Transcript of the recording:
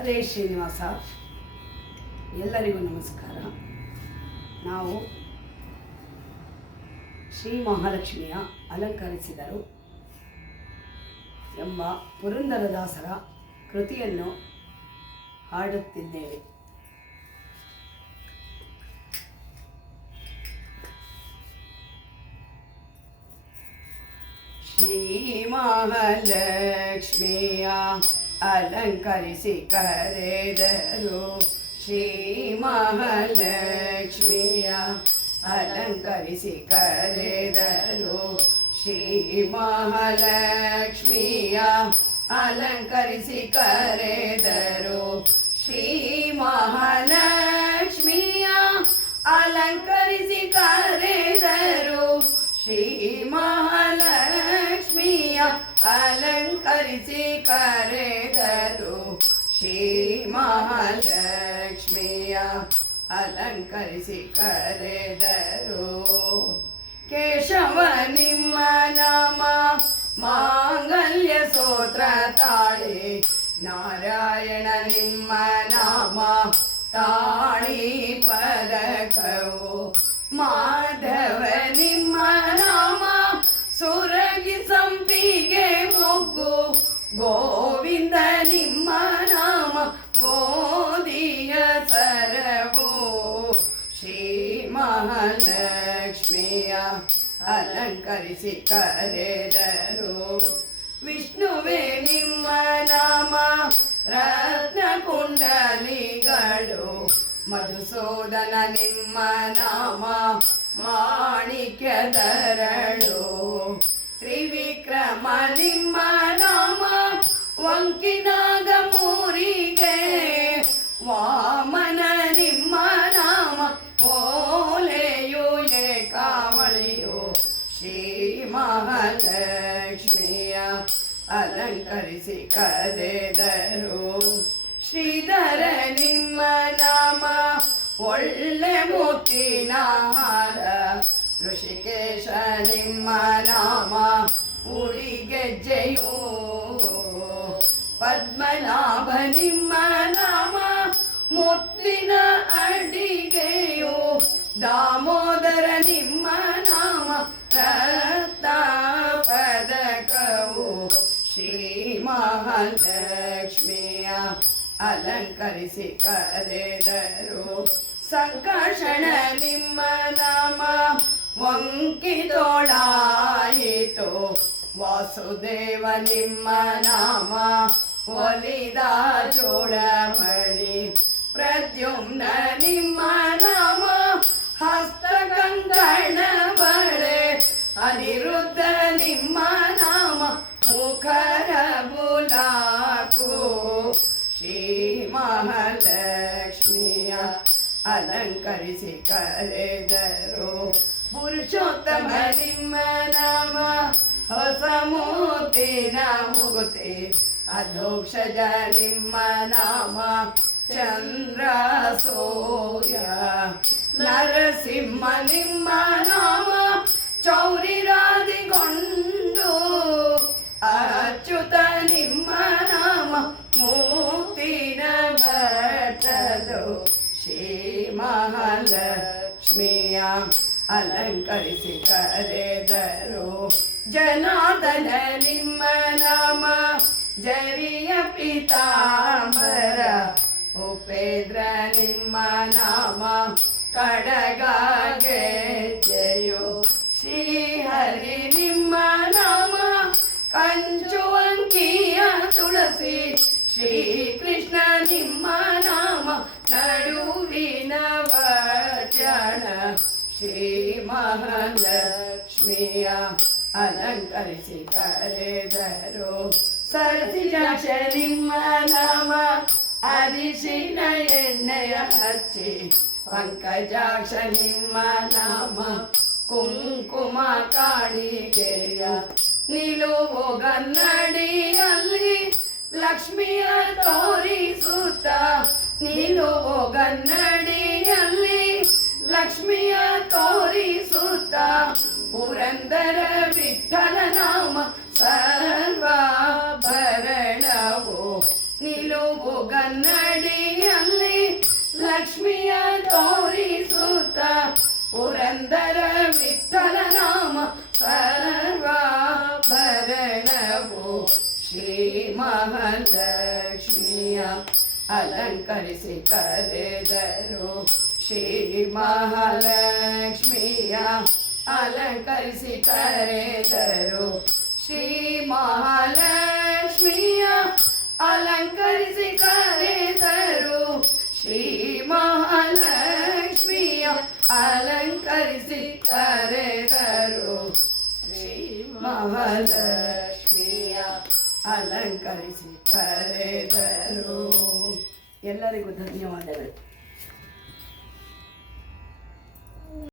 ಹರೇ ಶ್ರೀನಿವಾಸ. ಎಲ್ಲರಿಗೂ ನಮಸ್ಕಾರ. ನಾವು ಶ್ರೀ ಮಹಾಲಕ್ಷ್ಮಿಯ ಅಲಂಕರಿಸಿದರು ಎಂಬ ಪುರಂದರದಾಸರ ಕೃತಿಯನ್ನು ಹಾಡುತ್ತಿದ್ದೇವೆ. ಶ್ರೀ ಮಹಾಲಕ್ಷ್ಮಿಯ ಅಲಂಕರಿಸಿ ಕರೆದರು, ಶ್ರೀ ಮಹಾಲಕ್ಷ್ಮಿಯ ಅಲಂಕರಿಸಿ ಕರೆದರು, ಶ್ರೀ ಮಹಾಲಕ್ಷ್ಮಿಯ ಅಲಂಕರಿಸಿ ಕರೆದರು, ಶ್ರೀ ಮಹಾಲಕ್ಷ್ಮಿಯ ಅಲಂಕರಿಸಿ ಕರೆದರು, ಶ್ರೀ ಮಹಾಲಕ್ಷ್ಮಿಯ ಅಲಂಕರಿಸಿ ಕರೆದರು, ಶ್ರೀ ಮಹಾಲಕ್ಷ್ಮಿಯ ಅಲಂಕರಿಸಿ ಕರೆದರು. ಕೇಶವ ನಿಮ್ಮ ನಾಮ ಮಾಂಗಲ್ಯ ಸೂತ್ರ ತಾಳಿ, ನಾರಾಯಣ ನಿಮ್ಮ ನಾಮ ತಾಳಿ ಪದಕವು, ಮಾಧವ ನಿಮ್ಮ ನಾಮ ಸುರಗಿ ಸಂಪಿಗೆ ಮೊಗ್ಗು, ಗೋವಿಂದ ನಿಮ್ಮ ನಾಮ ಗೋಧಿಯ ಸರವು, ಶ್ರೀ ಮಹಾಲಕ್ಷ್ಮಿಯ ಅಲಂಕರಿಸಿ ಕರೆದರು. ವಿಷ್ಣುವೇ ನಿಮ್ಮ ನಾಮ ರತ್ನ ಕುಂಡಲಿಗಳು, ಮಧುಸೂದನ ನಿಮ್ಮ ನಾಮ ಮಾಣಿಕ್ಯದರಳು, ತ್ರಿವಿಕ್ರಮ ನಿಮ್ಮ ನಾಮ ವಂಕಿನಾಗ ಮೂರಿಗೆ, ವಾಮನ ನಿಮ್ಮ ನಾಮ ಓಲೆಯು ಏಕಾವಳಿಯು, ಶ್ರೀ ಮಹಾಲಕ್ಷ್ಮಿಯ ಅಲಂಕರಿಸಿ ಕರೆದರು. ಶ್ರೀಧರ ನಿಮ್ಮ ನಾಮ ಒಳ್ಳೆ ಮುತ್ತಿನ ಹಾರ, ಋಷಿಕೇಶ ನಿಮ್ಮ ನಾಮ ಉಡಿಗೆಜ್ಜೆಯು, ಪದ್ಮನಾಭ ನಿಮ್ಮ ನಾಮ ಮುತ್ತಿನ ಅಡಿಗೆಯು, ದಾಮೋದರ ನಿಮ್ಮ ನಾಮ ರತ್ನ ಪದಕವು, ಶ್ರೀ ಮಹಾಲಕ್ಷ್ಮಿಯ ಅಲಂಕರಿಸಿ ಕರೆದರು. ಸಂಕರ್ಷಣ ನಿಮ್ಮ ನಾಮ ವಂಕಿತೋಳಾಯಿತು, ವಾಸುದೇವ ನಿಮ್ಮ ನಾಮ ಒಲಿದ ಚೂಡಮಣಿ, ಪ್ರದ್ಯುಮ್ನ ನಿಮ್ಮ ನಾಮ ಹಸ್ತ ಕಂಕಣ ಬಳೆ, ಅನಿರುದ್ಧ ನಿಮ್ಮ ನಾಮ ಮುಖರ ಬುಲಾಕು, ಶ್ರೀ ಮಹಾಲಕ್ಷ್ಮಿಯ ಅಲಂಕರಿಸಿ ಕರೆದರು. ಪುರುಷೋತ್ತಮ ನಿಮ್ಮ ನಾಮ ಹೊಸ ಮೂತಿನ ಮುಗುತಿ, ಅಧೋಕ್ಷಜ ನಿಮ್ಮ ನಾಮ ಚಂದ್ರ ಸೂರ್ಯ, ನರಸಿಂಹ ನಿಮ್ಮ ನಾಮ ಚೌರಿರಾದಿಗೊಂಡು, ಅಚ್ಯುತ ನಿಮ್ಮ ನಾಮ ಮೂತಿನ ಬಟ್ಟಲು, ಶ್ರೀ ಮಹಾಲಕ್ಷ್ಮಿಯ ಅಲಂಕರಿಸಿ ಕರೆದರು. ಜನಾರ್ದನ ನಿಮ್ಮ ನಾಮ ಜರಿಯ ಪೀತಾಂಬರ, ಉಪೇಂದ್ರ ನಿಮ್ಮ ನಾಮ ಕಡಗ ಗೆಜ್ಜೆಯು, ಶ್ರೀಹರಿ ನಿಮ್ಮ ನಾಮ ಕಂಚುವಂಕಿಯ ತುಳಸಿ, ಶ್ರೀಕೃಷ್ಣ ನಿಮ್ಮ ನಾಮ ನಡುವಿನ ವಚನ, ಶ್ರೀ ಮಹಾಲಕ್ಷ್ಮಿಯ ಅಲಂಕರಿಸಿ ಕರೆದರು. ಸರಸಿಜಾಕ್ಷ ನಿಮ್ಮ ನಾಮ ಅರಿಶಿನ ಎಣ್ಣೆಯ ಹಚ್ಚಿ, ಪಂಕಜಾಕ್ಷ ನಿಮ್ಮ ನಾಮ ಕುಂಕುಮ ಕಾಡಿಗೆಯ, ನಿಲುವು ಗನ್ನಡಿಯಲ್ಲಿ ಲಕ್ಷ್ಮಿಯ ತೋರಿಸುತ್ತ, ನಿಲುವು ಗನ್ನಡಿಯಲ್ಲಿ ಲಕ್ಷ್ಮಿಯ ತೋರಿಸುತ್ತ, ಪುರಂದರ ವಿಠಲ ನಾಮ ಸರ್ವಾಭರಣವು, ನಿಲುವು ಗನ್ನಡಿಯಲ್ಲಿ ಲಕ್ಷ್ಮಿಯ ತೋರಿಸುತ್ತ ಪುರಂದರ ವಿಠಲ ನಾಮ ಸರ್ವಾಭರಣವು ಶ್ರೀ ಮಹಾಲಕ್ಷ್ಮಿಯ ಅಲಂಕರಿಸಿ ಕರೆದರು ಶ್ರೀ ಮಹಾಲಕ್ಷ್ಮಿಯ ಅಲಂಕರಿಸಿ ಕರೆದರು ಶ್ರೀ ಮಹಾಲಕ್ಷ್ಮಿಯ ಅಲಂಕರಿಸಿ ಕರೆದರು ಶ್ರೀ ಮಹಾಲಕ್ಷ್ಮಿಯ ಅಲಂಕರಿಸಿ ಕರೆದರು ಶ್ರೀ ಮಹಾಲಕ್ಷ್ಮಿಯ ಅಲಂಕರಿಸಿ ಕರೆದರು. ಎಲ್ಲರಿಗೂ ಧನ್ಯವಾದಗಳು.